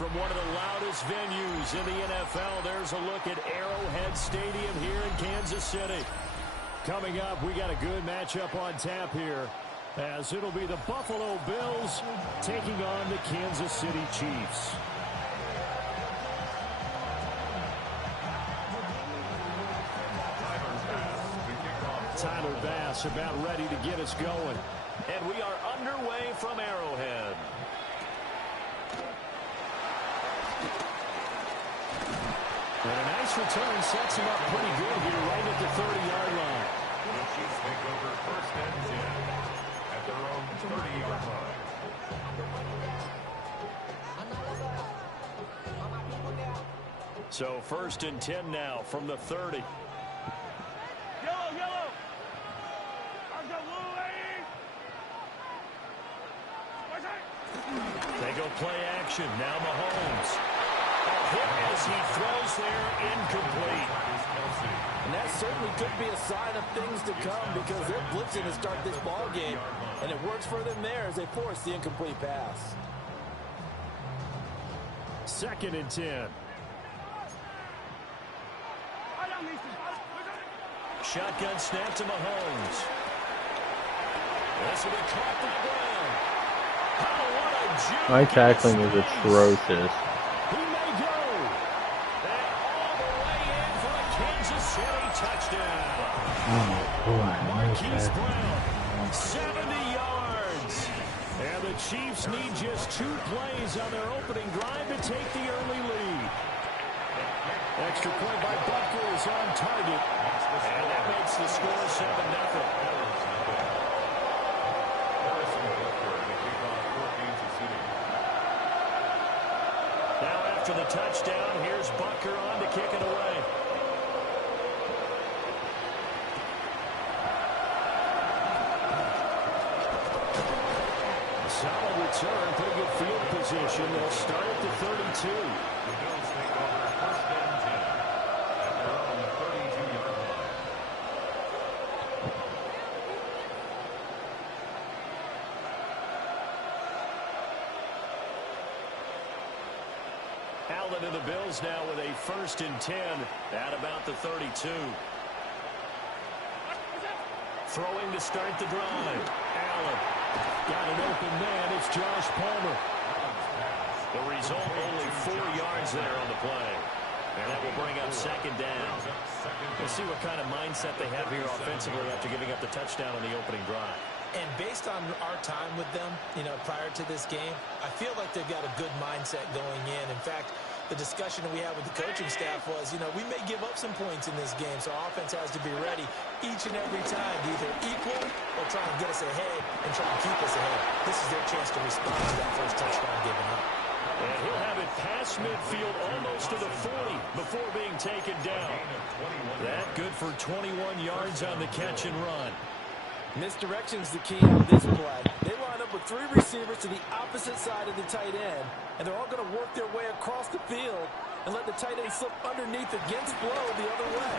From one of the loudest venues in the NFL, there's a look at Arrowhead Stadium here in Kansas City. Coming up, we got a good matchup on tap here, as it'll be the Buffalo Bills taking on the Kansas City Chiefs. Tyler Bass about ready to get us going. And we are underway from Arrowhead. And a nice return sets him up pretty good here right at the 30-yard line. The Chiefs take over first and 10 at their own 30-yard line. So first and 10 now from the 30. They go play action. Now Mahomes. A hit as he throws there, incomplete. And that certainly could be a sign of things to come because they're blitzing to start this ball game, and it works for them there as they force the incomplete pass. Second and 10. Shotgun snap to Mahomes. This will be caught to the ground. Oh, what a juke. My tackling is atrocious. He may go. And all the way in for a Kansas City touchdown. Oh, boy. Marquise Brown, 70 yards. And the Chiefs need just 2 plays on their opening drive to take the early lead. Extra point by Butker is on target. And that makes the score 7-0. Now after the touchdown, here's Butker on to kick it away. Solid return, pretty good field position. They'll start at the 32. The Bills take over first and 10 at their own 32-yard line. Allen and the Bills now with a first and 10 at about the 32. Throwing to start the drive. Allen got an open man. It's Josh Palmer. The result, only 4 yards there on the play. And that will bring up second down. We'll see what kind of mindset they have here offensively after giving up the touchdown on the opening drive. And based on our time with them, prior to this game, I feel like they've got a good mindset going in. In fact, the discussion that we had with the coaching staff was, we may give up some points in this game, so our offense has to be ready each and every time to either equal or try and get us ahead and try and keep us ahead. This is their chance to respond to that first touchdown given up. And he'll have it past midfield almost to the 40 before being taken down. That good for 21 yards on the catch and run. Misdirection's the key on this play. They line up with 3 receivers to the opposite side of the tight end, and they're all going to work their way across the field and let the tight end slip underneath against blow the other way.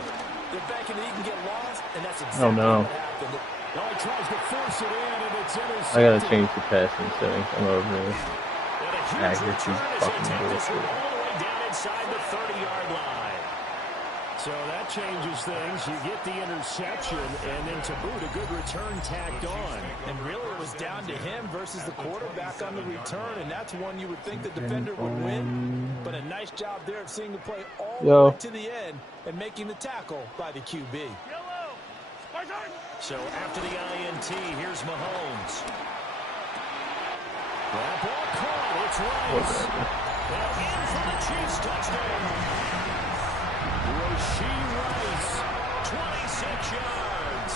They're banking that he can get lost, and that's exactly what happened. Now he tries to force it in, and it's intercepted. I gotta change the passing settings. I'm over here. And a huge Accuracy's return as fucking they take this one bullshit. all the way down inside the 30-yard line. So that changes things. You get the interception, and then to boot, a good return tacked on. And really it was down to him versus the quarterback on the return, and that's one you would think the defender would win. But a nice job there of seeing the play all the way to the end and making the tackle by the QB. So after the INT, here's Mahomes. That ball caught. It's Rice. Now in for the Chiefs touchdown. Rasheed Rice, 26 yards.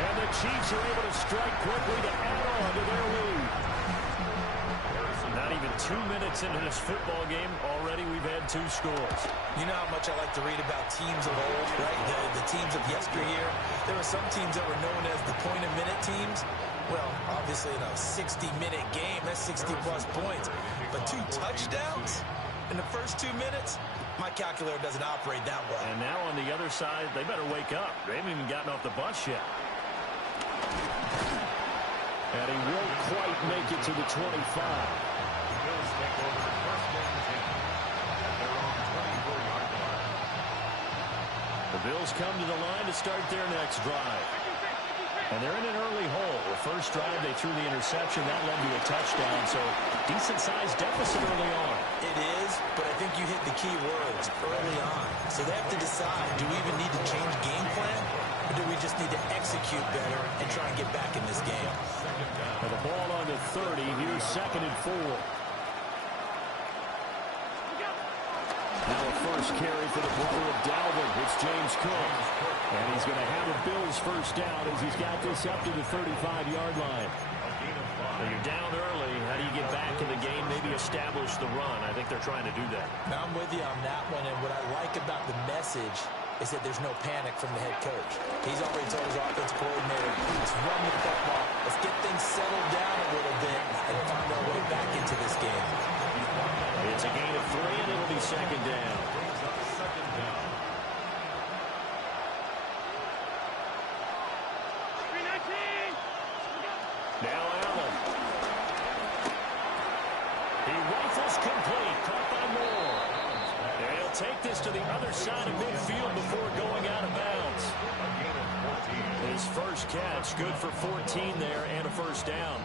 And the Chiefs are able to strike quickly to add on to their lead. Not even 2 minutes into this football game, already we've had 2 scores. You know how much I like to read about teams of old, right? The teams of yesteryear. There were some teams that were known as the point-a-minute teams. Well, obviously in a 60-minute game, that's 60-plus points. But 2 touchdowns in the first 2 minutes? My calculator doesn't operate that way. And now on the other side, they better wake up. They haven't even gotten off the bus yet. And he won't quite make it to the 25. Bills take over first and The Bills come to the line to start their next drive. And they're in an early hole. The first drive, they threw the interception. That led to a touchdown, so decent-sized deficit early on. It is, but I think you hit the key words, early on. So they have to decide, do we even need to change game plan, or do we just need to execute better and try and get back in this game? And the ball on the 30. Here's 2nd and 4. Now a first carry for the brother of Dalvin. It's James Cook. And he's going to have a Bills first down as he's got this up to the 35-yard line. When you're down early, how do you get back in the game, maybe establish the run? I think they're trying to do that. Now I'm with you on that one, and what I like about the message is that there's no panic from the head coach. He's already told his offense coordinator, let's run the football. Let's get things settled down a little bit and find our way back into this game. It's a gain of 3, and it'll be 2nd down. Now Allen. He rifles complete, caught by Moore. And he'll take this to the other side of midfield before going out of bounds. His first catch, good for 14 there and a first down.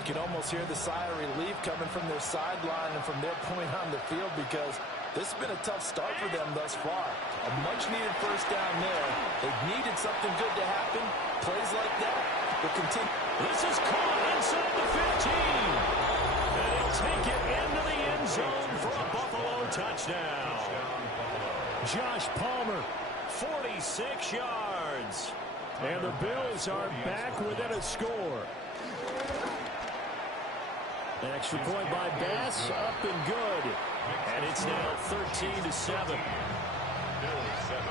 You can almost hear the sigh of relief coming from their sideline and from their point on the field because this has been a tough start for them thus far. A much-needed first down there. They've needed something good to happen. Plays like that will continue. This is caught inside the 15. And he'll take it into the end zone for a Buffalo touchdown. Josh Palmer, 46 yards. And the Bills are back within a score. An extra point by Bass, up and good. And it's now 13-7. Bills 7.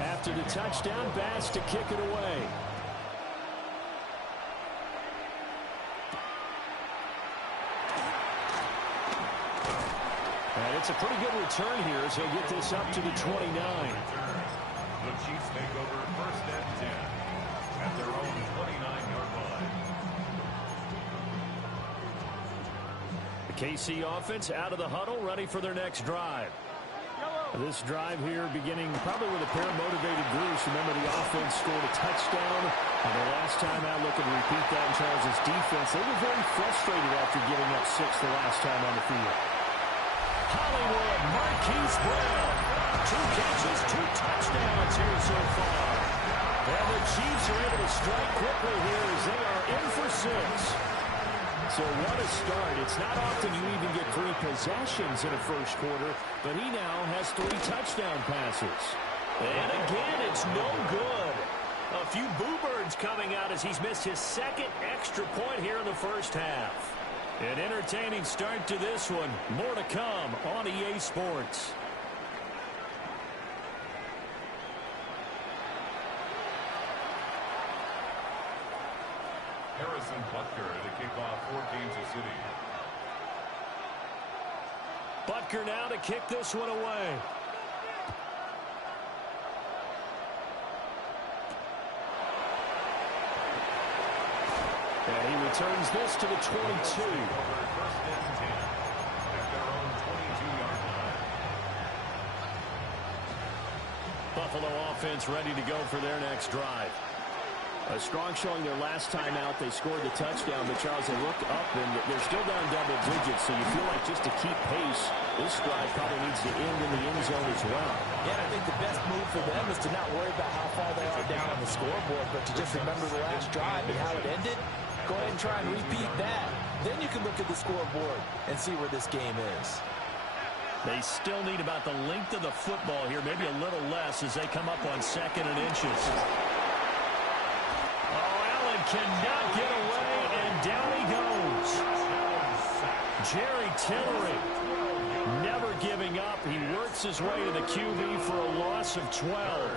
After the touchdown, Bass to kick it away. And it's a pretty good return here as he'll get this up to the 29. The Chiefs take over 1st and 10 at their own 29-yard line. The KC offense out of the huddle, ready for their next drive. This drive here beginning probably with a pair of motivated Bruce. Remember, the offense scored a touchdown. And the last time out, looking to repeat that in Charles' defense. They were very frustrated after giving up 6 the last time on the field. Hollywood, Marquise Brown. 2 catches, 2 touchdowns here so far. And the Chiefs are able to strike quickly here as they are in for 6. So what a start. It's not often you even get 3 possessions in a first quarter, but he now has 3 touchdown passes. And again, it's no good. A few boo birds coming out as he's missed his 2nd extra point here in the first half. An entertaining start to this one. More to come on EA Sports. Harrison Butker to kick off for Kansas City. Butker now to kick this one away. And he returns this to the 22. 1st and 10 at their own 22-yard line. Buffalo offense ready to go for their next drive. A strong showing their last time out. They scored the touchdown, but Charles, they look up and they're still down double digits, so you feel like just to keep pace, this drive probably needs to end in the end zone as well. Yeah, I think the best move for them is to not worry about how far they are down on the scoreboard, but to just remember the last drive and how it ended. Go ahead and try and repeat that. Then you can look at the scoreboard and see where this game is. They still need about the length of the football here, maybe a little less as they come up on 2nd and inches. Cannot get away, and down he goes. Jerry Tillery never giving up. He works his way to the QB for a loss of 12.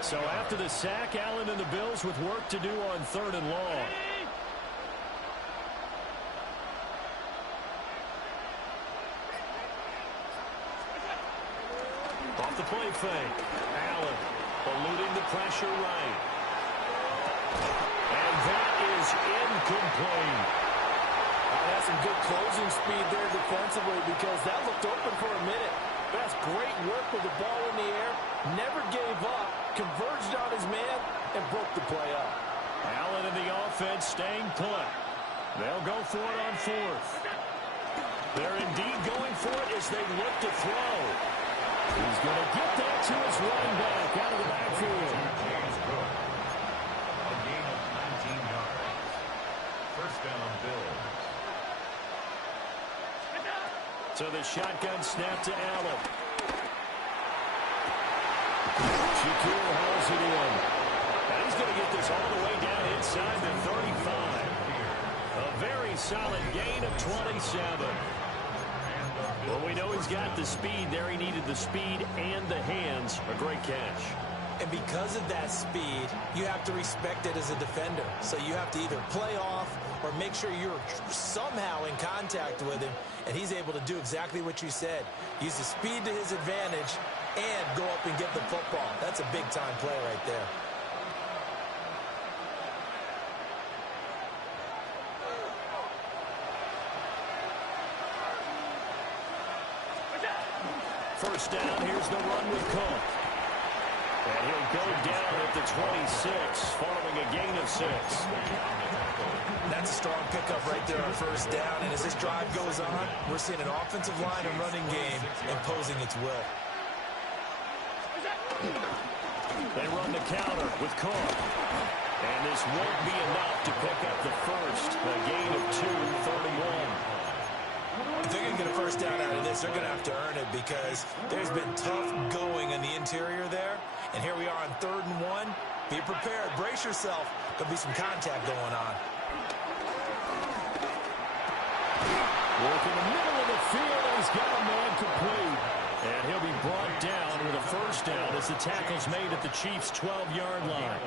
So after the sack, Allen and the Bills with work to do on 3rd and long. Off the play fake. Allen eluding the pressure right. And that is incomplete. That's some good closing speed there defensively because that looked open for a minute. That's great work with the ball in the air. Never gave up, converged on his man, and broke the play up. Allen and the offense staying put. They'll go for it on fourth. They're indeed going for it as they look to throw. He's going to get that to his running back out of the backfield. A gain of 19 yards. First down, Bills. So the shotgun snap to Allen. Shaquille hauls it in. And he's going to get this all the way down inside the 35. A very solid gain of 27. Well, we know he's got the speed there. He needed the speed and the hands. A great catch. And because of that speed, you have to respect it as a defender. So you have to either play off or make sure you're somehow in contact with him. And he's able to do exactly what you said. Use the speed to his advantage and go up and get the football. That's a big-time play right there. First down, here's the run with Cook. And he'll go down at the 26, following a gain of 6. That's a strong pickup right there on first down. And as this drive goes on, we're seeing an offensive line and running game imposing its will. They run the counter with Cook. And this won't be enough to pick up the first. A gain of 2, 31. If they're going to get a first down out of this, they're going to have to earn it because there's been tough going in the interior there. And here we are on 3rd and 1. Be prepared. Brace yourself. There'll be some contact going on. Work in the middle of the field, and he's got a man complete. And he'll be brought down with a first down as the tackle's made at the Chiefs' 12-yard line.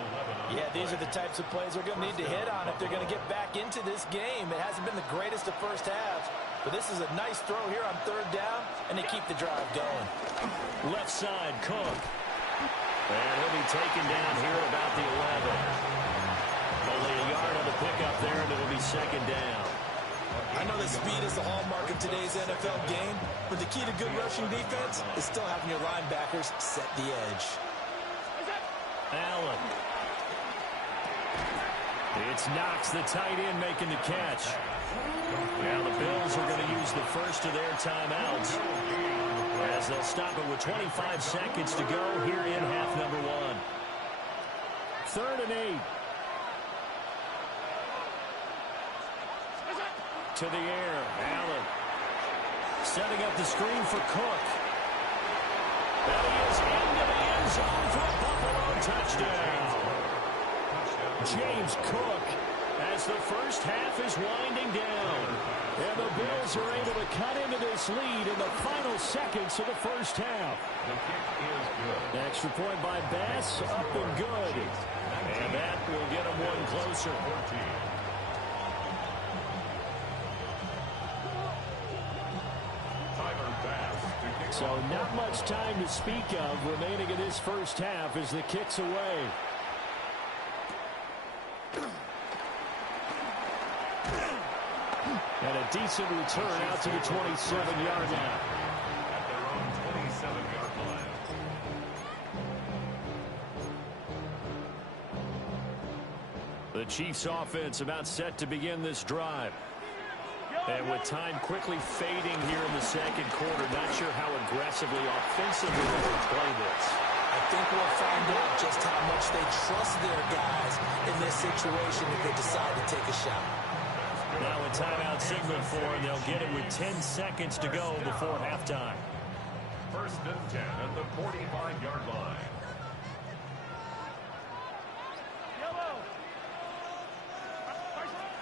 Yeah, these are the types of plays they're going to need to hit on if they're going to get back into this game. It hasn't been the greatest of first halves, but this is a nice throw here on 3rd down, and they keep the drive going. Left side, Cook. And he'll be taken down here at about the 11. Only a yard on the pickup there, and it'll be 2nd down. I know that speed is the hallmark of today's NFL game, but the key to good rushing defense is still having your linebackers set the edge. Allen. It's Knox, the tight end, making the catch. Now the Bills are going to use the first of their timeouts as they'll stop it with 25 seconds to go here in half number 1. 3rd and 8. To the air, Allen. Setting up the screen for Cook. And he is into the end zone for a Buffalo touchdown. James Cook as the first half is winding down. And the Bills are able to cut into this lead in the final seconds of the first half. The kick is good. Extra point by Bass, up and good. And that will get them one closer. So not much time to speak of remaining in this first half as the kick's away. And a decent return out to the 27-yard line. At their own 27-yard line. The Chiefs offense about set to begin this drive. And with time quickly fading here in the second quarter, not sure how aggressively, offensively they will play this. I think we'll find out just how much they trust their guys in this situation if they decide to take a shot. Now a timeout signal for them. They'll get it with 10 seconds to go before halftime. 1st and 10 at the 45-yard line.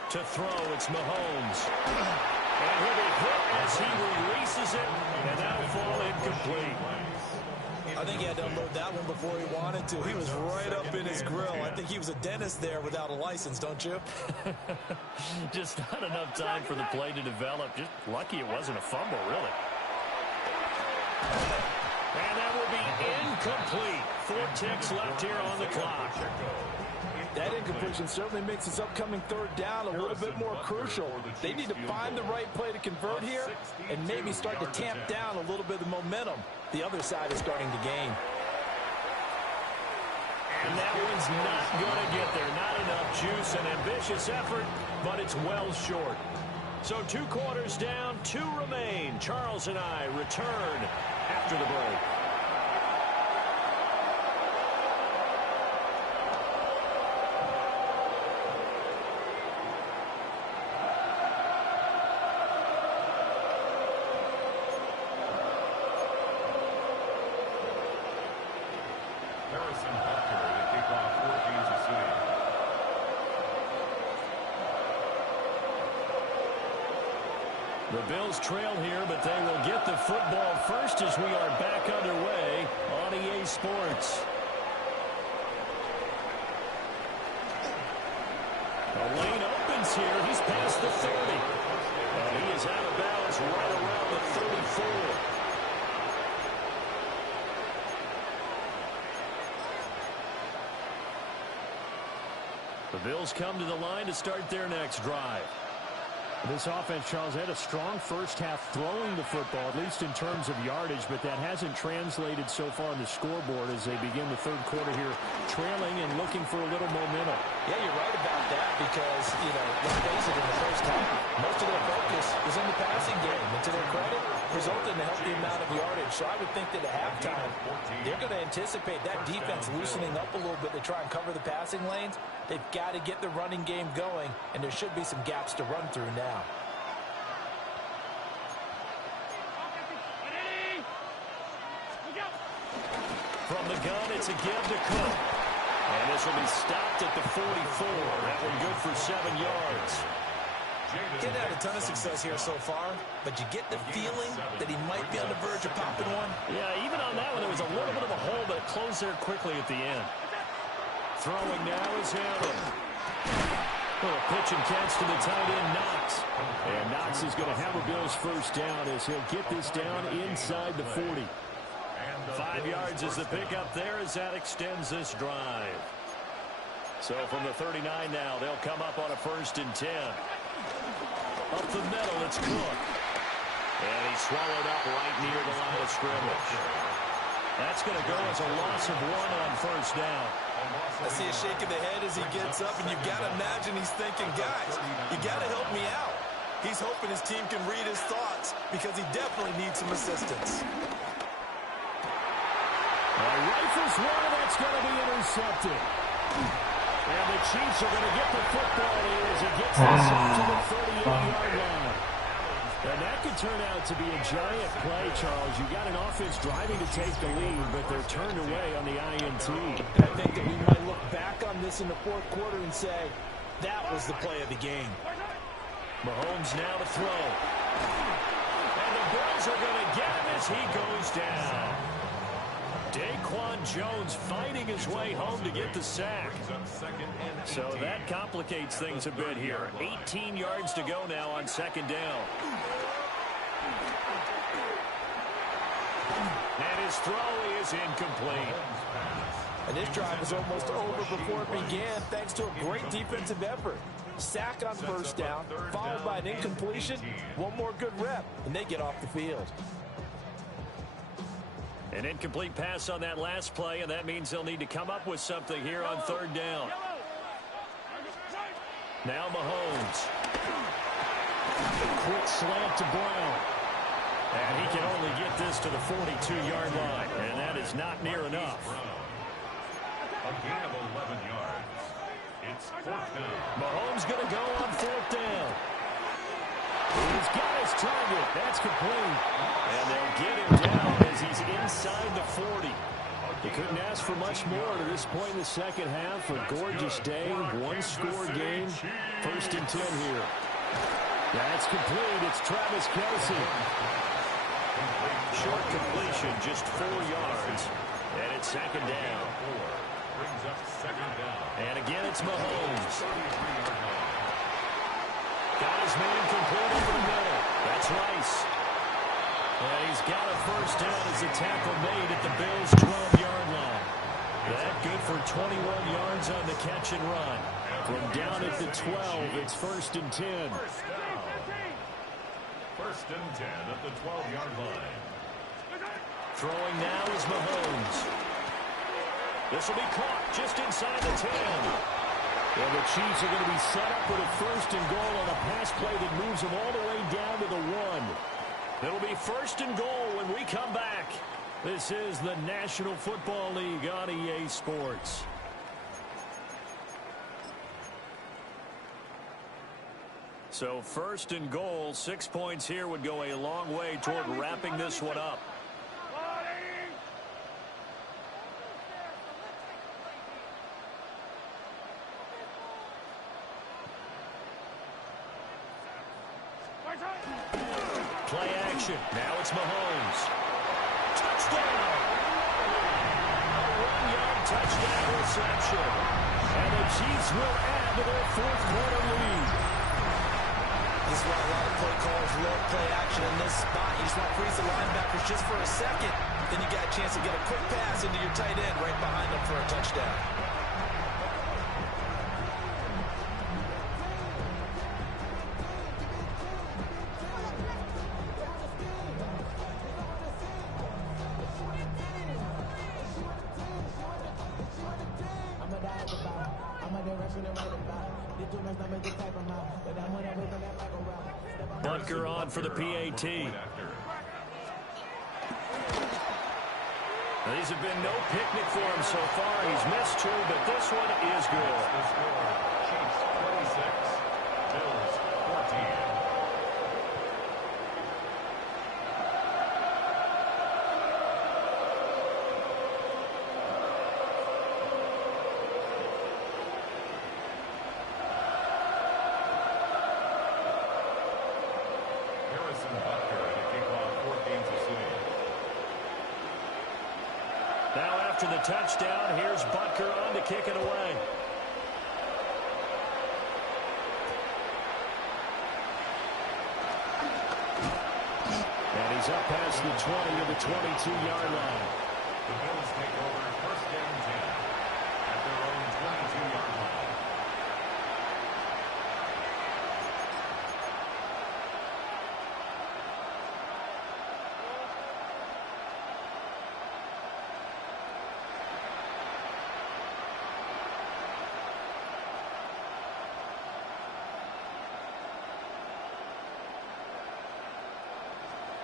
To throw, it's Mahomes. And he'll be hit as he releases it, and that'll fall incomplete. I think he had to unload that one before he wanted to. He was right up in his grill. I think he was a dentist there without a license, don't you? Just not enough time for the play to develop. Just lucky it wasn't a fumble, really. And that will be incomplete. 4 ticks left here on the clock. That incompletion certainly makes this upcoming third down a little bit more crucial. They need to find the right play to convert here and maybe start to tamp down a little bit of the momentum the other side is starting to gain. And that one's not going to get there. Not enough juice. An ambitious effort, but it's well short. So 2 quarters down, 2 remain. Charles and I return after the break. The Bills trail here, but they will get the football first as we are back underway on EA Sports. The lane opens here. He's past the 30. And he is out of bounds right around the 34. The Bills come to the line to start their next drive. This offense, Charles, had a strong first half throwing the football, at least in terms of yardage, but that hasn't translated so far on the scoreboard as they begin the third quarter here, trailing and looking for a little momentum. Yeah, you're right about that because, let's face it, in the first half, most of their focus was in the passing game. And to their credit, resulted in a healthy amount of yardage. So I would think that at halftime, they're going to anticipate that defense loosening up a little bit to try and cover the passing lanes. They've got to get the running game going, and there should be some gaps to run through now. From the gun, it's a give to Cook. And this will be stopped at the 44. That one good for 7 yards. He's had a ton of success here so far, but you get the feeling that he might be on the verge of popping one. Yeah, even on that one, there was a little bit of a hole, but it closed there quickly at the end. Throwing now is Allen. Little pitch and catch to the tight end, Knox. And Knox is going to have a Bills first down as he'll get this down inside the 40. 5 yards is the pickup there as that extends this drive. So from the 39 now, they'll come up on a 1st and 10. Up the middle, it's Cook. And he's swallowed up right near the line of scrimmage. That's going to go as a loss of 1 on 1st down. I see a shake of the head as he gets up, and you've got to imagine he's thinking, guys, you got to help me out. He's hoping his team can read his thoughts because he definitely needs some assistance. Rifles one, that's going to be intercepted. And the Chiefs are going to get the football here as it gets this up to the 38-yard line. And that could turn out to be a giant play, Charles. You got an offense driving to take the lead, but they're turned away on the INT. And I think that we might look back on this in the 4th quarter and say, that was the play of the game. Mahomes now to throw. And the Bills are going to get him as he goes down. Daquan Jones fighting his way home to get the sack. So that complicates things a bit here. 18 yards to go now on 2nd down. And his throw is incomplete. And this drive was almost over before it began thanks to a great defensive effort. Sack on 1st down, followed by an incompletion. One more good rep, and they get off the field. An incomplete pass on that last play, and that means they'll need to come up with something here on 3rd down. Now Mahomes. Quick slant to Brown. And he can only get this to the 42-yard line, and that is not near enough. A gain of 11 yards. It's 4th down. Mahomes going to go on 4th down. He's got his target. That's complete. And they'll get him down as he's inside the 40. You couldn't ask for much more to this point in the second half. A gorgeous day, one-score game. 1st and 10 here. That's complete. It's Travis Kelce. Short completion, just 4 yards. And it's 2nd down. Brings up 2nd down. And again, it's Mahomes. Got his man complete over the middle. That's Rice. And he's got a 1st down as the tackle made at the Bills' 12-yard line. That good for 21 yards on the catch and run. From down at the 12, it's 1st and 10. First and 10 at the 12-yard line. Throwing now is Mahomes. This will be caught just inside the 10. Well, the Chiefs are going to be set up with a 1st and goal on a pass play that moves them all the way down to the 1. It'll be 1st and goal when we come back. This is the National Football League on EA Sports. So 1st and goal, 6 points here would go a long way toward wrapping this one up. Play action. Now it's Mahomes. Touchdown! A 1-yard touchdown reception. And the Chiefs will add to their 4th quarter lead. This is why a lot of play callers love play action in this spot. You just want to freeze the linebackers just for a second. Then you got a chance to get a quick pass into your tight end right behind them for a touchdown. Butker on for the PAT. Now, these have been no picnic for him so far. He's missed 2, but this one is good. The score, Chiefs 26, Bills 14. Now after the touchdown, here's Butker on to kick it away. And he's up past the 20 to the 22-yard line. The Bills take over 1st and 10 at their own 22-yard line.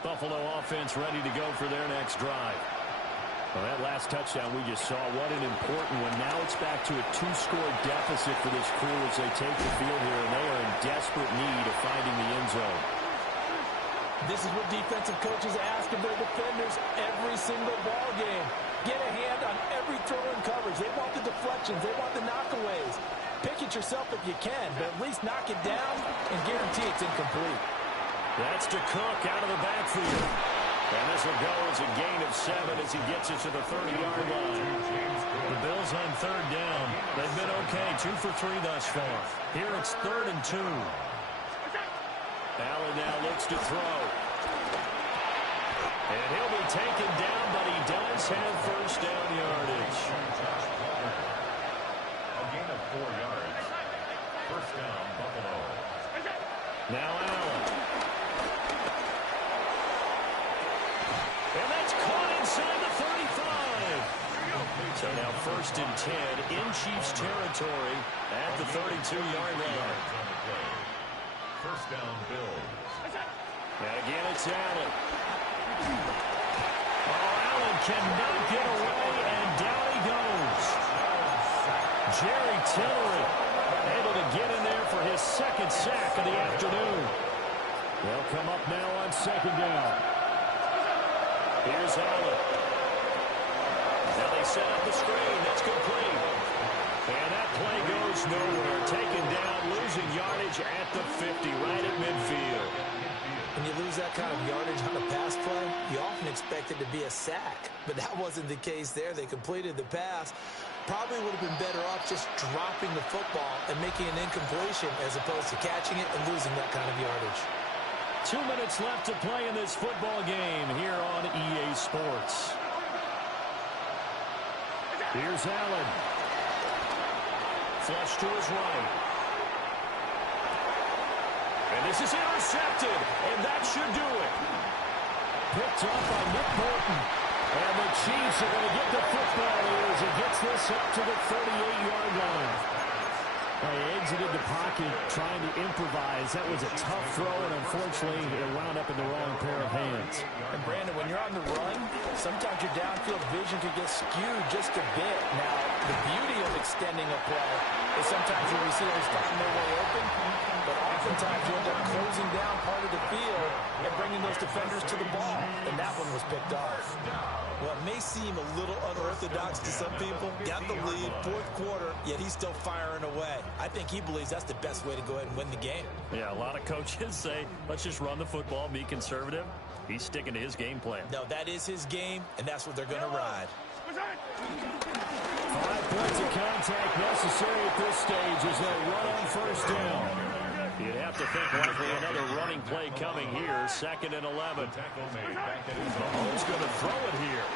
Buffalo offense ready to go for their next drive. Well, that last touchdown we just saw, what an important one. Now it's back to a 2-score deficit for this crew as they take the field here, and they are in desperate need of finding the end zone. This is what defensive coaches ask of their defenders every single ball game. Get a hand on every throw in coverage. They want the deflections. They want the knockaways. Pick it yourself if you can, but at least knock it down and guarantee it's incomplete. That's to Cook out of the backfield. And this will go as a gain of 7 as he gets it to the 30-yard line. The Bills on 3rd down. They've been okay, 2 for 3 thus far. Here it's 3rd and 2. Allen now looks to throw. And he'll be taken down, but he does have 1st down yardage. A gain of 4 yards. 1st down, Buffalo. Now Allen. And that's caught inside the 35. So now 1st and 10 in Chiefs territory at the 32-yard line. 1st down, Bills. And again, it's Allen. Oh, Allen cannot get away, and down he goes. Jerry Tillery able to get in there for his 2nd sack of the afternoon. They'll come up now on 2nd down. Here's Allen. Now they set up the screen. That's complete. And that play goes nowhere. Taken down, losing yardage at the 50, right at midfield. When you lose that kind of yardage on a pass play, you often expect it to be a sack. But that wasn't the case there. They completed the pass. Probably would have been better off just dropping the football and making an incompletion as opposed to catching it and losing that kind of yardage. 2 minutes left to play in this football game here on EA Sports. Here's Allen. Flush to his right. And this is intercepted, and that should do it. Picked up by Nick Bolton. And the Chiefs are going to get the football here as he gets this up to the 38-yard line. They exited the pocket trying to improvise. That was a tough throw, and unfortunately, it wound up in the wrong pair of hands. And Brandon, when you're on the run, sometimes your downfield vision can get skewed just a bit. Now, the beauty of extending a play is sometimes your receivers find their way open, but oftentimes you end up closing down part of the field and bringing those defenders to the ball. And that one was picked off. Well, it may seem a little unorthodox to some people. Got the lead, fourth quarter, yet he's still firing away. I think he believes that's the best way to go ahead and win the game. Yeah, a lot of coaches say, let's just run the football, be conservative. He's sticking to his game plan. No, that is his game, and that's what they're going to ride. 5 points of contact necessary at this stage as they run on first down. You'd have to think likely another running play coming here. 2nd and 11. Mahomes going to throw it here.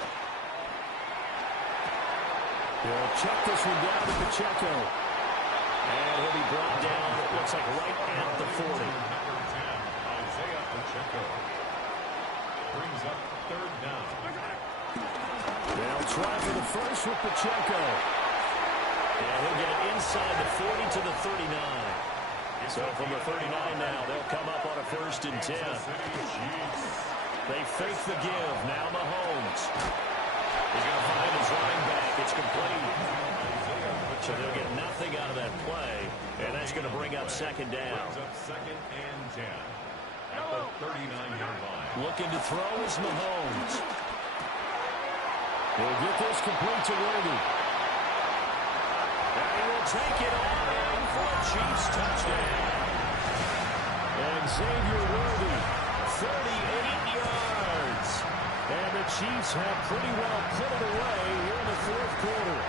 He'll check this one down to Pacheco. And he'll be brought down, it looks like right at the 40. Number 10, Isaiah Pacheco. Brings up 3rd down. They'll try for the first with Pacheco. And he'll get it inside the 40 to the 39. So from the 39 now, they'll come up on a 1st and 10. They fake the give. Now Mahomes. He's going to find his running back. It's complete. So they'll get nothing out of that play. And that's going to bring up 2nd down. Brings up 2nd and 10 at the 39-yard line. Looking to throw is Mahomes. He'll get this complete to Worthy. And he will take it on in for a Chiefs touchdown. And Xavier Worthy, 38 yards. and the Chiefs have pretty well put it away here in the 4th quarter.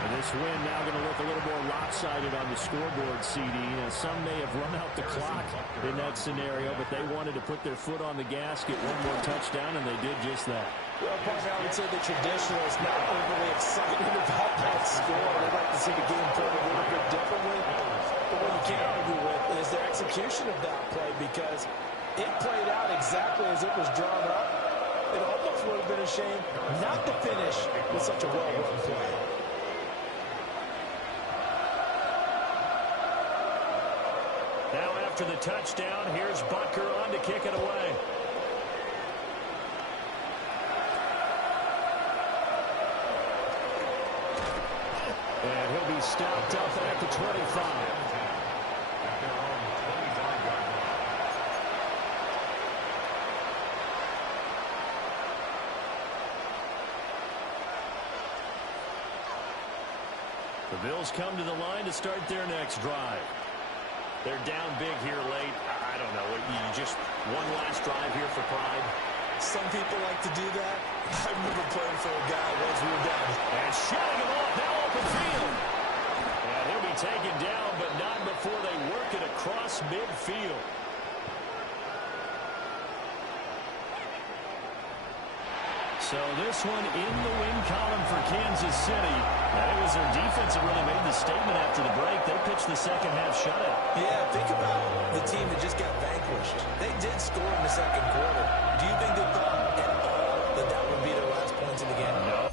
And this win now going to look a little more lopsided on the scoreboard, CD. Some may have run out the clock in that scenario, but they wanted to put their foot on the gas, get one more touchdown, and they did just that. Well, partner, I would say the traditionalists not overly excited about that score. They'd like to see the game played a little bit differently. But what you can't argue with is their execution of that play, because it played out exactly as it was drawn up. It almost would have been a shame not to finish with such a well-run play. Now after the touchdown, here's Butker on to kick it away. And he'll be stopped up at the 25. At their own 25-yard line. The Bills come to the line to start their next drive. They're down big here late. I don't know. You just one last drive here for pride. Some people like to do that. I remember playing for a guy once we were down. And shutting him off, now open field. And he'll be taken down, but not before they work it across midfield. So this one in the win column for Kansas City. And it was their defense that really made the statement after the break. They pitched the second half shutout. Yeah, think about the team that just got vanquished. They did score in the 2nd quarter. Do you think they thought at all that that would be their last points in the game? No.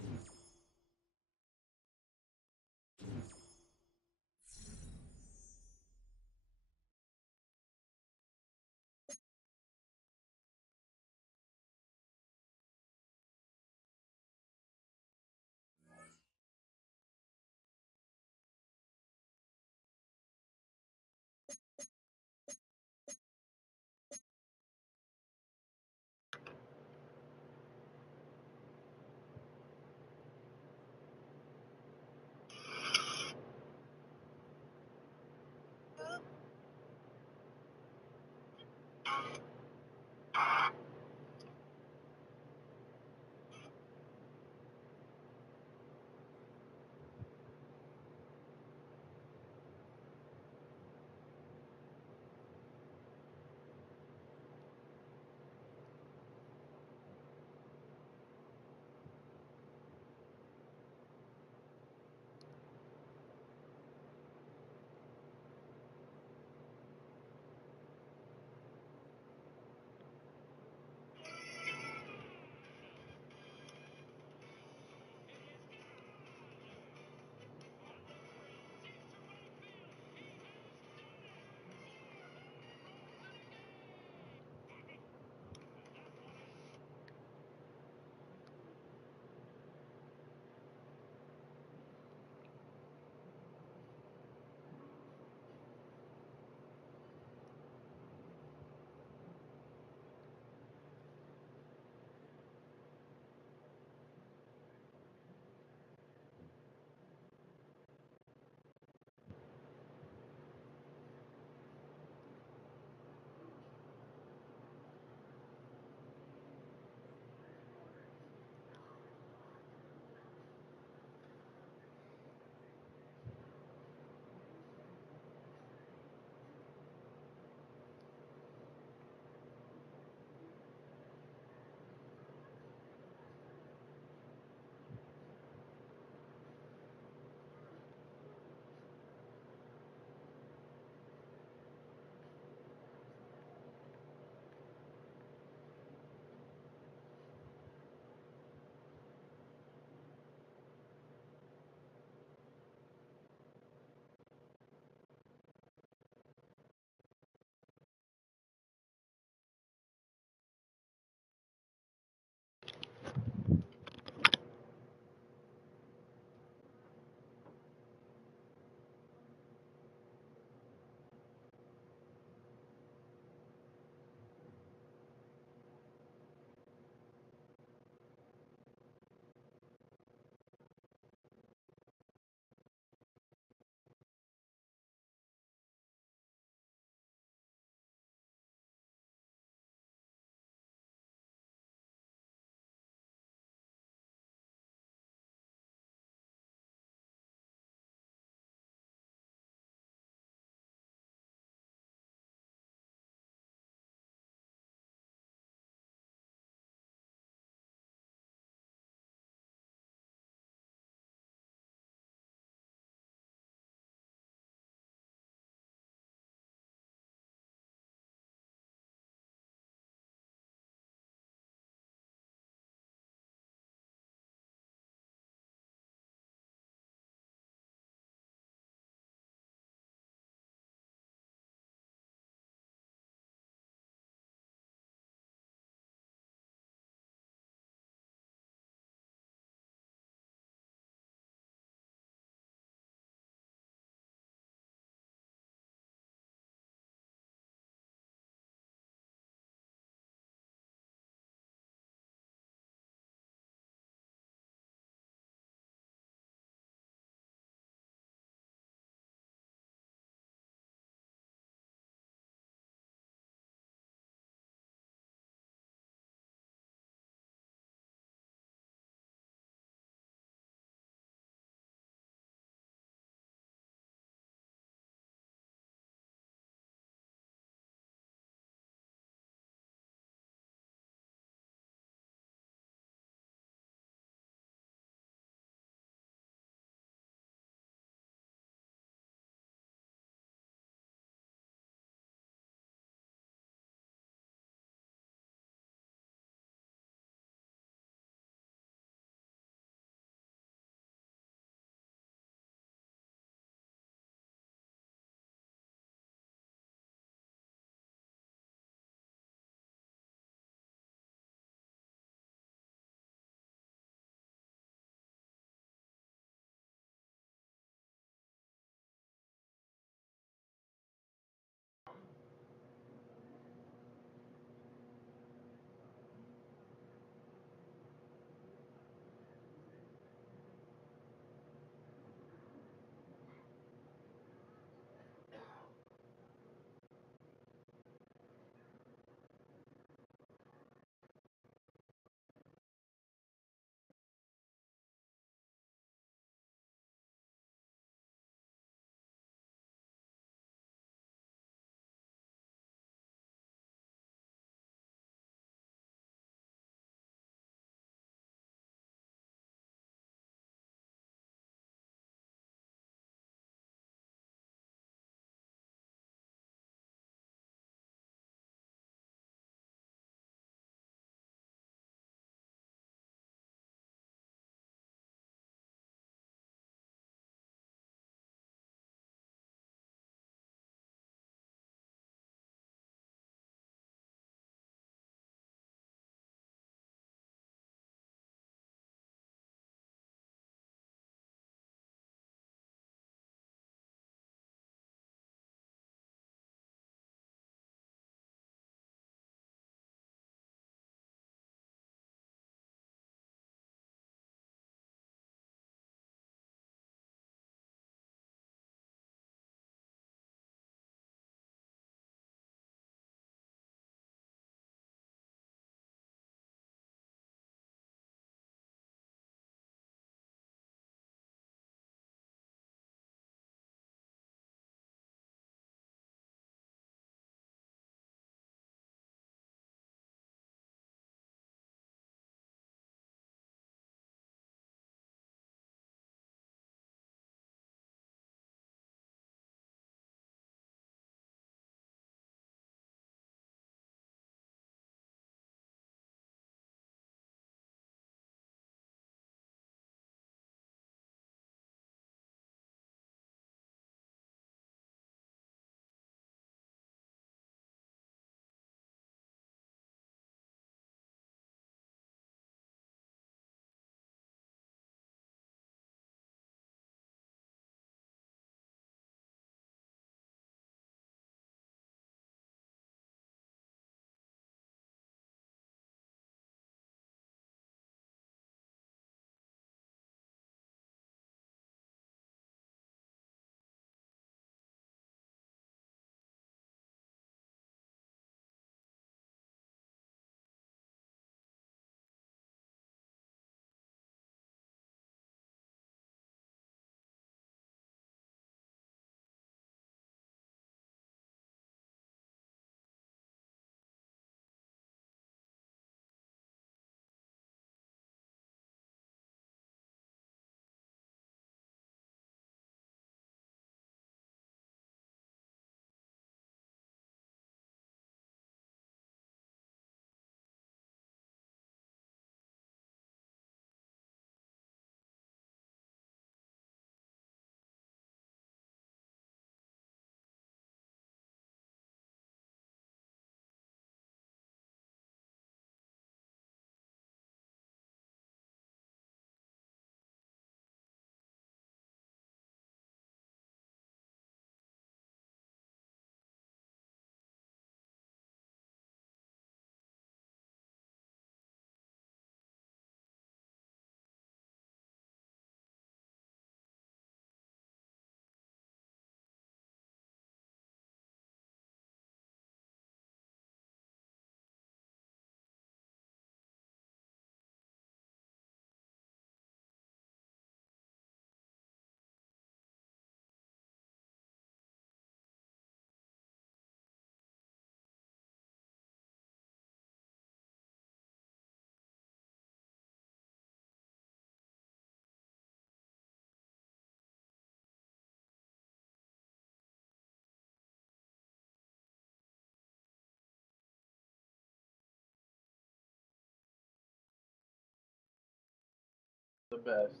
The best.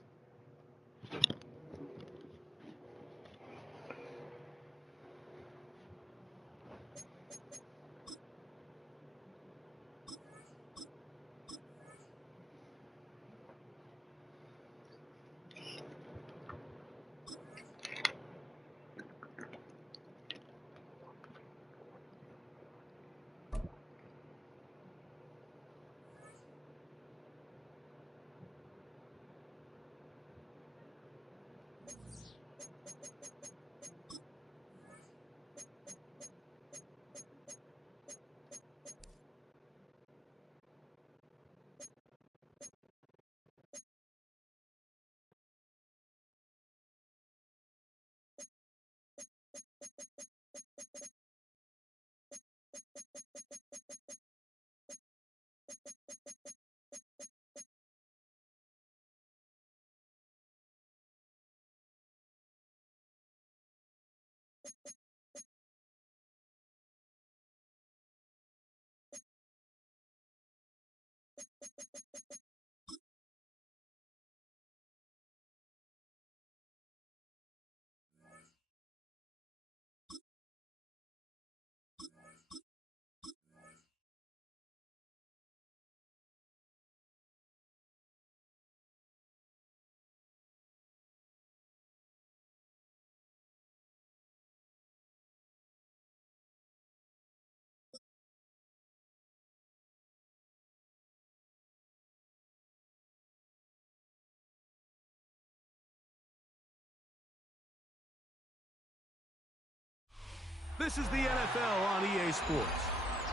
This is the NFL on EA Sports,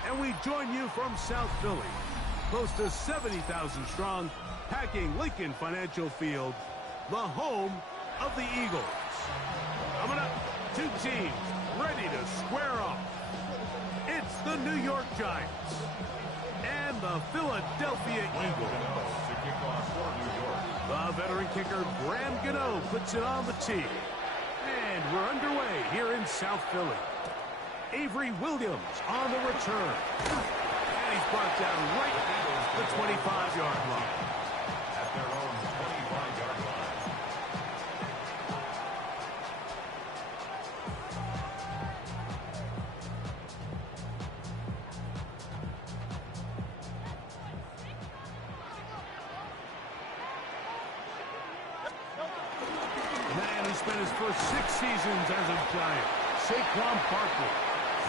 and we join you from South Philly, close to 70,000 strong, packing Lincoln Financial Field, the home of the Eagles. Coming up, two teams ready to square off. It's the New York Giants and the Philadelphia Eagles. The veteran kicker Graham Gano puts it on the tee. And we're underway here in South Philly. Avery Williams on the return. And he's brought down right at the 25-yard line. At their own 25-yard line. The man who spent his first 6 seasons as a Giant, Saquon Barkley.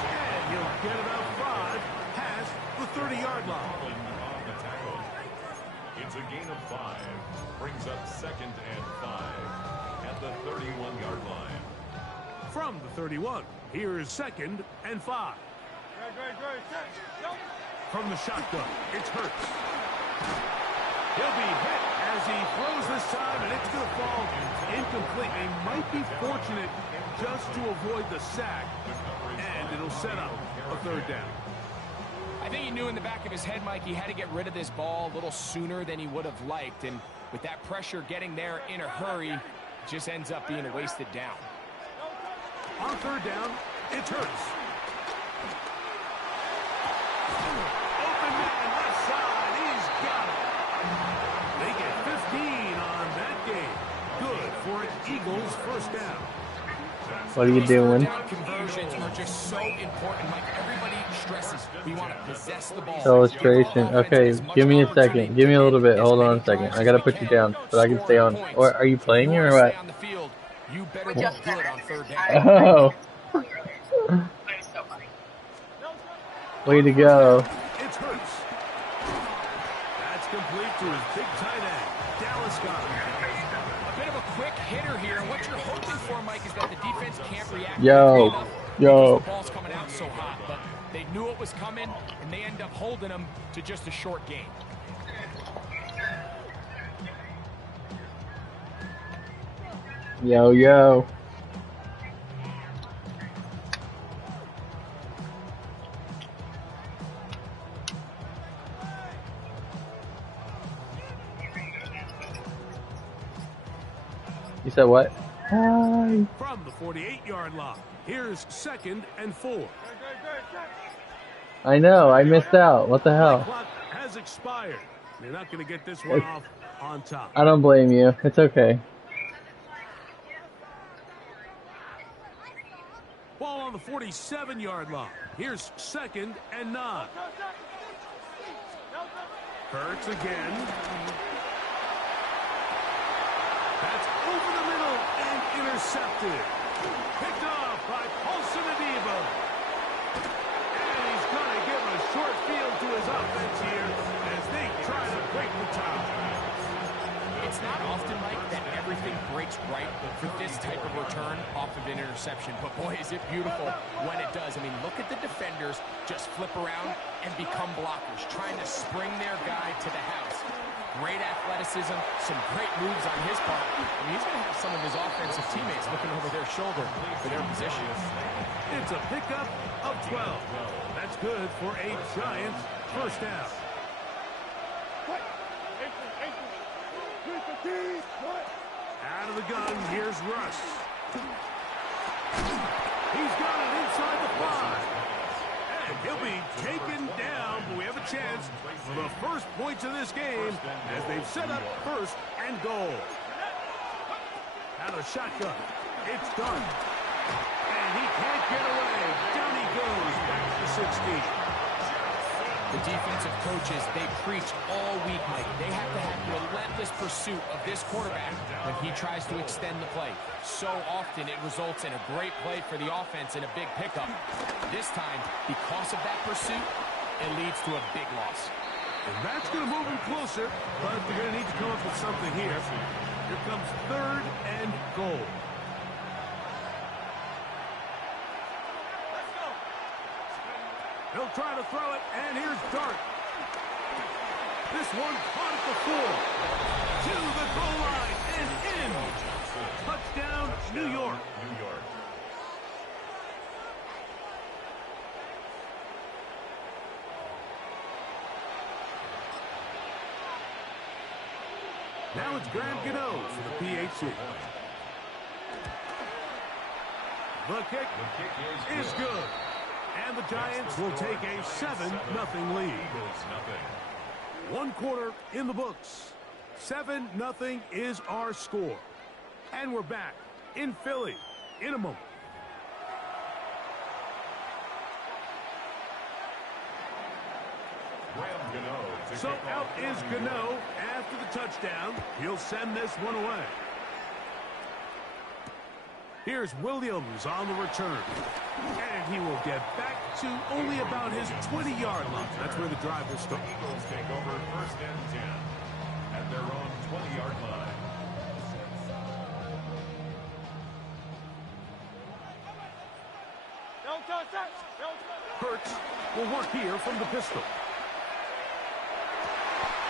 And he'll get about 5 past the 30-yard line. On the tackle. It's a gain of 5. Brings up 2nd and 5 at the 31-yard line. From the 31, here's 2nd and 5. From the shotgun, it's Hurts. He'll be hit as he throws this time, and it's going to fall incomplete. They might be fortunate just to avoid the sack, and it'll set up a 3rd down. I think he knew in the back of his head, Mike, he had to get rid of this ball a little sooner than he would have liked, and with that pressure getting there in a hurry, it just ends up being a wasted down. On 3rd down, it's Hurts. Open man, left side, he's got it. They get 15 on that game. Good for an Eagles 1st down. What are you doing? Down conversions are just so important, Mike. Everybody stresses we want to possess the ball. Illustration. Okay, give me a second. Give me a little bit. Hold on a second. I gotta put you down so I can stay on. Or are you playing here or what? You better be good on 3rd down. Oh. Way to go. It's Hurts. That's complete to his big tight end, Dallas Goedert. A bit of a quick hitter here, and what you're hoping for, Mike, is that the defense can't react. Yo. The ball's coming out so hot, but they knew it was coming, and they end up holding them to just a short gain. Yo, yo. You said what? Hi. From the 48-yard line, here's 2nd and 4. I know, I missed out. What the The hell? clock has expired. They're not going to get this one off on top. I don't blame you. It's okay. Ball on the 47-yard line. Here's 2nd and 9. Hurts again. That's over the middle and intercepted. Picked off by Paulson Adebo. And he's going to give a short field to his offense here as they try to break the tie. It's not often, Mike, that everything breaks right for this type of return off of an interception. But, boy, is it beautiful when it does. I mean, look at the defenders just flip around and become blockers, trying to spring their guy to the house. Great athleticism, some great moves on his part. I mean, he's going to have some of his offensive teammates looking over their shoulder for their position. It's a pickup of 12. That's good for a Giants first down. Out of the gun, here's Russ. He's got it inside the 5. And he'll be taken down, but we have a chance for the first points of this game as they've set up 1st and goal. Out of the shotgun, it's done. And he can't get away. Down he goes, back to the 16. The defensive coaches, they preached all week, Mike. They have to have relentless pursuit of this quarterback when he tries to extend the play. So often it results in a great play for the offense and a big pickup. This time, because of that pursuit, it leads to a big loss. And that's going to move him closer, but they're going to need to come up with something here. Here comes 3rd and goal. He'll try to throw it, and here's Dart. This one caught at the 4. To the goal line and in. Touchdown, New York. Now it's Graham Gano for the PHC. The kick is good. And the Giants will take a 7-0 lead. 1 quarter in the books. 7-0 is our score. And we're back in Philly in a moment. So out is Gano after the touchdown. He'll send this one away. Here's Williams on the return. And he will get back to only about his 20-yard line. That's where the drive will start. Eagles take over 1st and 10 at their own 20-yard line. Hurts will work here from the pistol.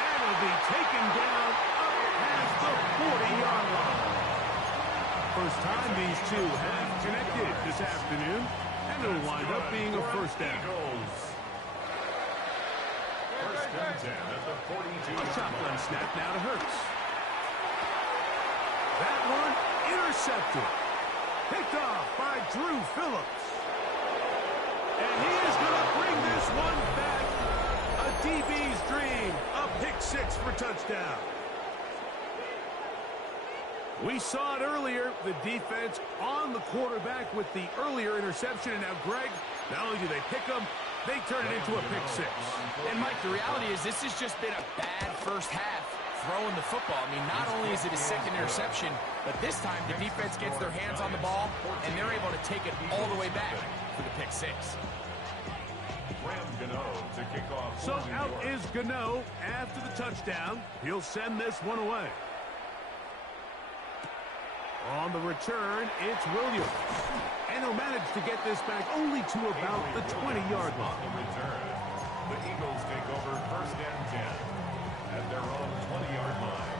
And it'll be taken down up past the 40-yard line. First time these two have connected this afternoon, and it'll wind up being a first down. 1st and 10 at the 42. A shotgun snap now to Hurts. That one intercepted. Picked off by Drew Phillips. And he is going to bring this one back. A DB's dream. A pick 6 for touchdown. We saw it earlier, the defense on the quarterback with the earlier interception. And now, Greg, not only do they pick them, they turn it into a pick 6. And, Mike, the reality is this has just been a bad first half throwing the football. I mean, not only is it a 2nd interception, but this time the defense gets their hands on the ball, and they're able to take it all the way back for the pick 6. So out is Gano after the touchdown. He'll send this one away. On the return, it's Williams. And he'll manage to get this back only to about the 20-yard line. The Eagles take over 1st and 10 at their own 20-yard line.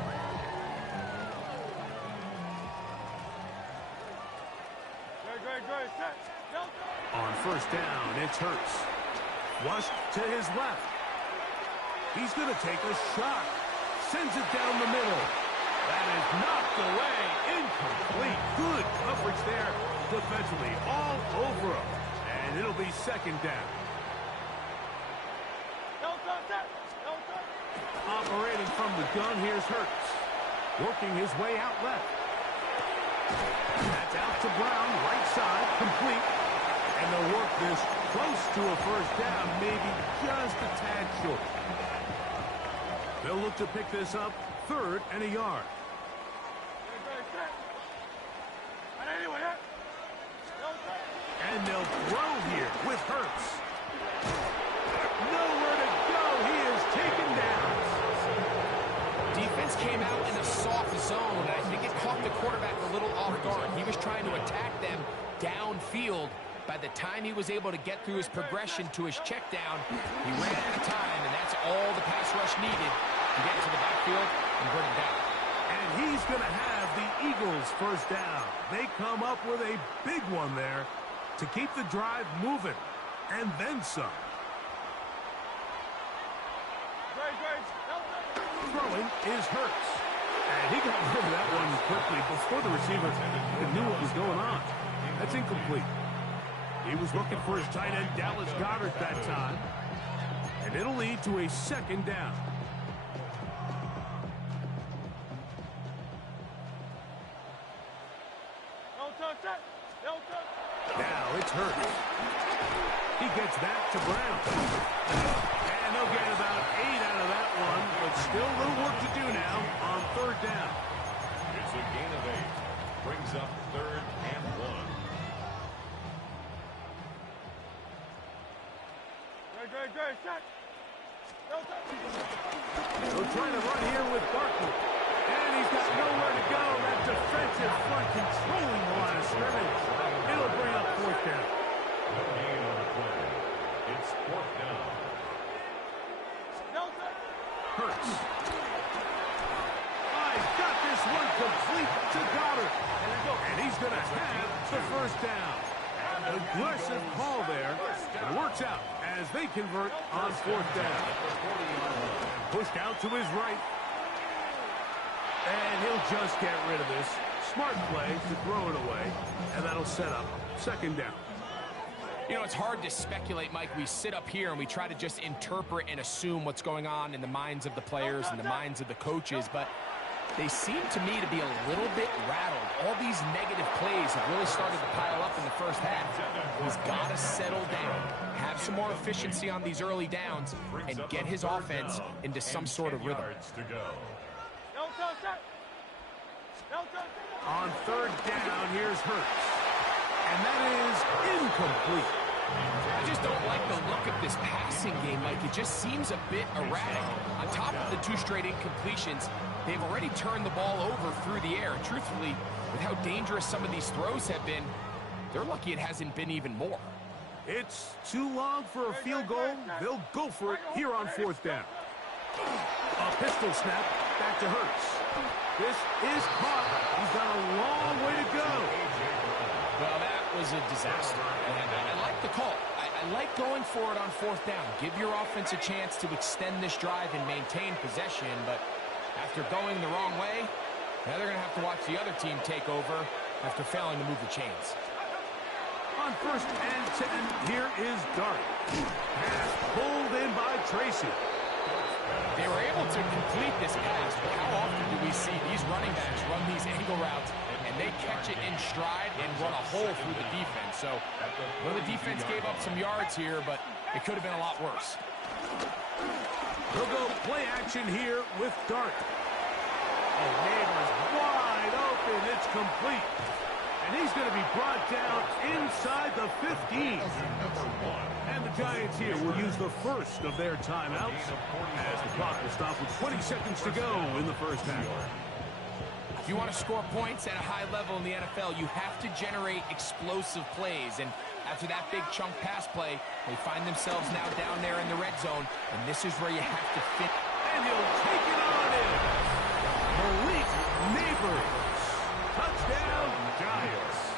On 1st down, it's Hurts. Flushed to his left. He's going to take a shot. Sends it down the middle. That is knocked away. Incomplete. Good coverage there defensively. All over him. And it'll be 2nd down. Operating from the the gun. Here's Hurts. Working his way out left. That's out to Brown, right side, complete. And they'll work this close to a first down, maybe just a tad short. They'll look to pick this up, 3rd and a yard. And they'll throw here with Hurts. Nowhere to go. He is taken down. Defense came out in a soft zone, and I think it caught the quarterback a little off guard. He was trying to attack them downfield. By the time he was able to get through his progression to his check down, he ran out of time, and that's all the pass rush needed to get into the backfield and bring him down. And he's going to have the Eagles first down. They come up with a big one there to keep the drive moving, and then some. Throwing is Hurts. And he got rid of that one quickly before the receiver knew what was going on. That's incomplete. He was looking for his tight end, Dallas Goedert, that time. And it'll lead to a 2nd down. Now it's Hurts. He gets that to Brown. And they'll get about 8 out of that one, but still a little work to do now on 3rd down. It's a gain of 8. Brings up 3rd and 1. They're trying to run here with Barkley. And he's got nowhere to go. That defensive front controlling the line of scrimmage. It'll bring up 4th down. No gain on the play. It's 4th down. Hurts. He's got this one complete to Goddard. And he's going to have the first down. Aggressive call there. It works out as they convert on 4th down. Pushed out to his right. And he'll just get rid of this. Smart play to throw it away. And that'll set up 2nd down. You know, it's hard to speculate, Mike. We sit up here and we try to just interpret and assume what's going on in the minds of the players and the minds of the coaches, but they seem to me to be a little bit rattled. All these negative plays have really started to pile up in the first half. He's got to settle down, have some more efficiency on these early downs, and get his offense into some sort of rhythm. On 3rd down, here's Hurts. And that is incomplete. I just don't like the look of this passing game, Mike. It just seems a bit erratic. On top of the 2 straight incompletions, they've already turned the ball over through the air. Truthfully, with how dangerous some of these throws have been, they're lucky it hasn't been even more. It's too long for a field goal. They'll go for it here on 4th down. A pistol snap back to Hurts. This is caught. He's got a long way to go. Well, that was a disaster. And I like the call. I like going for it on 4th down. Give your offense a chance to extend this drive and maintain possession, but after going the wrong way, now they're going to have to watch the other team take over after failing to move the chains. On 1st and 10, here is Dart. Pass pulled in by Tracy. They were able to complete this pass, but how often do we see these running backs run these angle routes and they catch it in stride and run a hole through the defense? So, well, the defense gave up some yards here, but it could have been a lot worse. They'll go play action here with Dart. Oh, Neighbors wide open. It's complete. And he's going to be brought down inside the 15. And the Giants here will use the first of their timeouts as the clock will stop with 20 seconds to go in the first half. If you want to score points at a high level in the NFL, you have to generate explosive plays. And after that big chunk pass play, they find themselves now down there in the red zone. And this is where you have to fit. And he'll take it on in. Malik Neighbors. Touchdown, Giants.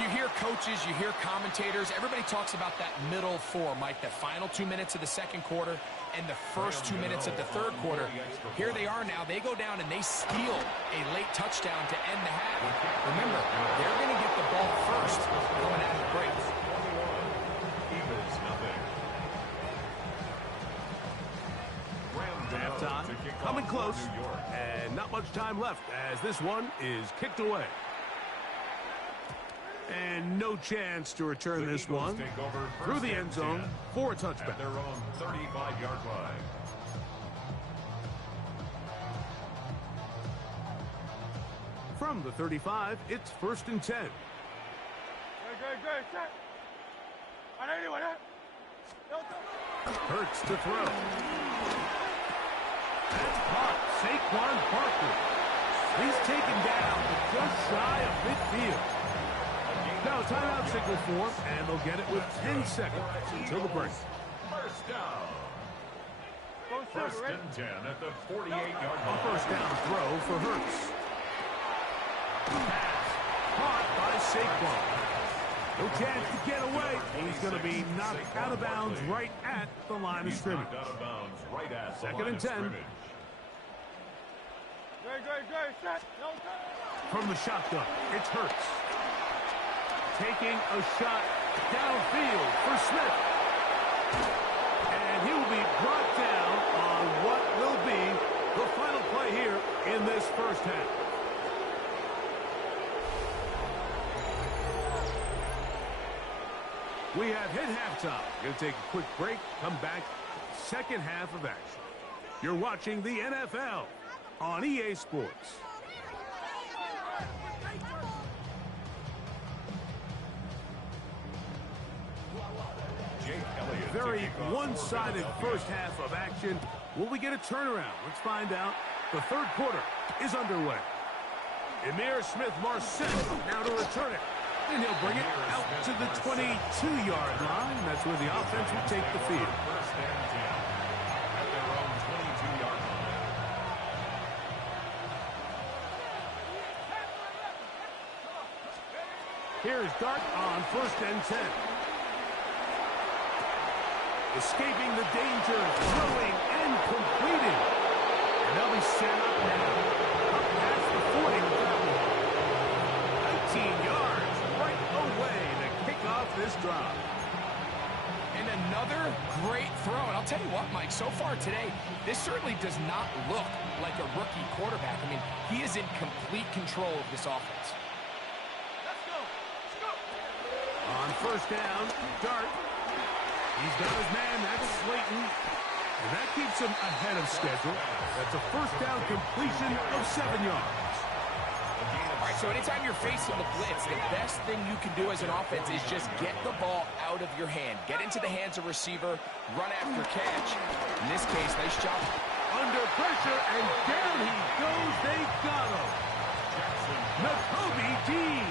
You hear coaches, you hear commentators, everybody talks about that middle 4, Mike, the final 2 minutes of the second quarter and the first 2 minutes of the third quarter. Here they are now. They go down and they steal a late touchdown to end the half. Remember, they're going to get the ball first coming out of the break. Eagles nothing. Rams coming close, and not much time left as this one is kicked away. And no chance to return this one through the end zone for a touchback. At their own 35-yard line. From the 35, it's 1st and 10. Hurts to throw. That's caught. Saquon Barkley. He's taken down just shy of midfield. Now timeout signal form, and they'll get it with 10 seconds until the break. First down. First and 10 at the 48-yard A line. first down throw for Hurts. Pass caught by Saquon. No chance to get away. He's going to be knocked out of bounds right at the line of scrimmage. Out of bounds right at the Second line and of 10. scrimmage. From the shotgun, it's Hurts. Taking a shot downfield for Smith. And he will be brought down on what will be the final play here in this first half. We have hit halftime. Going to take a quick break, come back, second half of action. You're watching the NFL on EA Sports. Very one-sided first half of action. Will we get a turnaround? Let's find out. The third quarter is underway. Emir Smith-Marset now to return it. And he'll bring it out to the 22-yard line. That's where the offense will take the field. First and 10 at their own 22-yard line. Here's Dart on 1st and 10. Escaping the danger, throwing and completing. And they'll be set up now. Up past the 40 with that one. 19 yards right away to kick off this drive. And another great throw. And I'll tell you what, Mike, so far today, this certainly does not look like a rookie quarterback. I mean, he is in complete control of this offense. On first down, Dart. He's got his man, that's Slayton. And that keeps him ahead of schedule. That's a first down completion of 7 yards. All right, so anytime you're facing the blitz, the best thing you can do as an offense is just get the ball out of your hand. Get into the hands of receiver, run after catch. In this case, nice job. Under pressure, and down he goes. They got him. Nakobe Dean.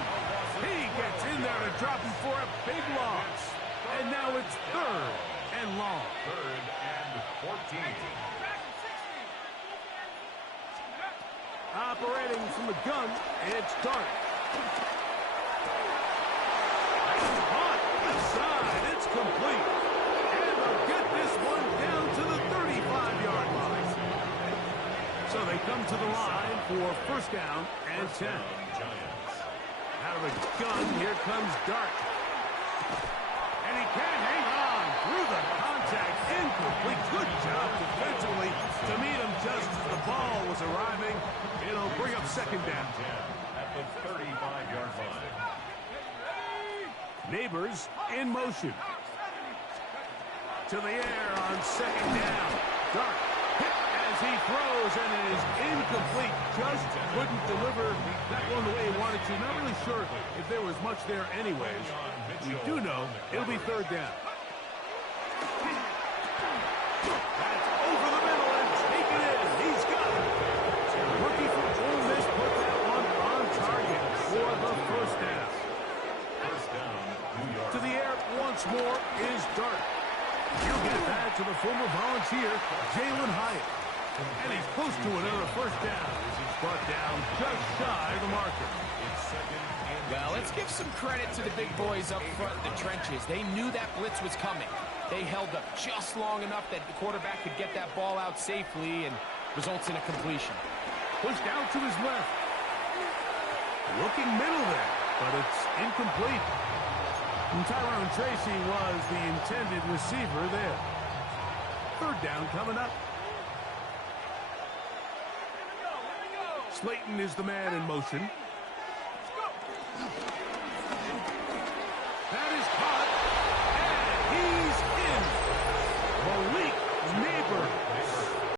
He gets in there to drop him for a big loss. And now it's 3rd and long. 3rd and 14. Operating from the gun, it's Dart. Caught inside, it's complete. And they'll get this one down to the 35-yard line. So they come to the line for first down and 10. Out of the gun, here comes Dart. And he can't hang on through the contact. Incomplete. Good job defensively to meet him just as the ball was arriving. It'll bring up second down. At the 35-yard line. Neighbors in motion. To the air on second down. Dart hit as he throws, and it is incomplete. Just couldn't deliver that one the way he wanted to. Not really sure if there was much there anyways. We do know it'll be third down. That's over the middle and taken in. He's got it. Rookie from Ole Miss put that one on target for the first down. First down, New York. To the air once more is Dart. He'll get that to the former Volunteer, Jalen Hyatt. And he's close to another first down as he's brought down just shy of the marker. It's 2nd and Well, let's give some credit to the big boys up front in the trenches. They knew that blitz was coming. They held up just long enough that the quarterback could get that ball out safely and results in a completion. Pushed out to his left. Looking middle there, but it's incomplete. And Tyrone Tracy was the intended receiver there. Third down coming up. Slayton is the man in motion.